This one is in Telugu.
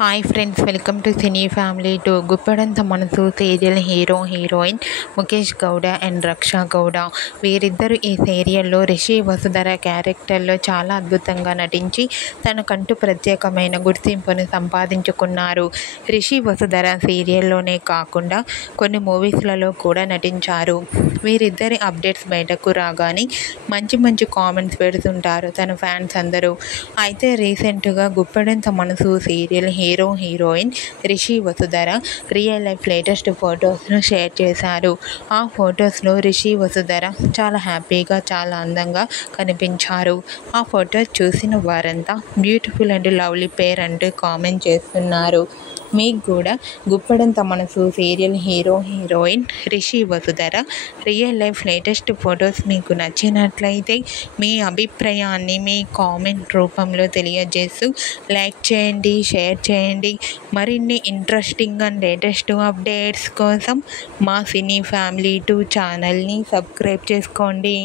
Hi friends, welcome to cine family two. Guppedantha Manasu serial hero heroine Mukesh Gowda and Raksha Gowda. వీరిద్దరూ ఈ సీరియల్లో రిషి వసుధర క్యారెక్టర్లో చాలా అద్భుతంగా నటించి తనకంటూ ప్రత్యేకమైన గుర్తింపును సంపాదించుకున్నారు. రిషి వసుధర సీరియల్లోనే కాకుండా కొన్ని మూవీస్లలో కూడా నటించారు. వీరిద్దరి అప్డేట్స్ బయటకు రాగానే మంచి మంచి కామెంట్స్ పెడుతుంటారు తన ఫ్యాన్స్ అందరూ. అయితే రీసెంట్గా Guppedantha Manasu serial hero heroine Rishi Vasudhara real life latest ఫొటోస్ను షేర్ చేశారు. ఆ ఫొటోస్లో రిషి వసుధర చాలా హ్యాపీగా, చాలా అందంగా కనిపించారు. ఆ ఫొటోస్ చూసిన వారంతా బ్యూటిఫుల్ అండ్ లవ్లీ పేర్ అంటూ కామెంట్ చేస్తున్నారు. మీకు కూడా Guppedantha Manasu serial hero heroine Rishi Vasudhara real life latest photos మీకు నచ్చినట్లయితే మీ అభిప్రాయాన్ని మీ కామెంట్ రూపంలో తెలియజేస్తూ లైక్ చేయండి, షేర్ చేయండి. మరిన్ని ఇంట్రెస్టింగ్ అండ్ లేటెస్ట్ అప్డేట్స్ కోసం మా సినీ ఫ్యామిలీ 2 ఛానల్ని సబ్స్క్రైబ్ చేసుకోండి.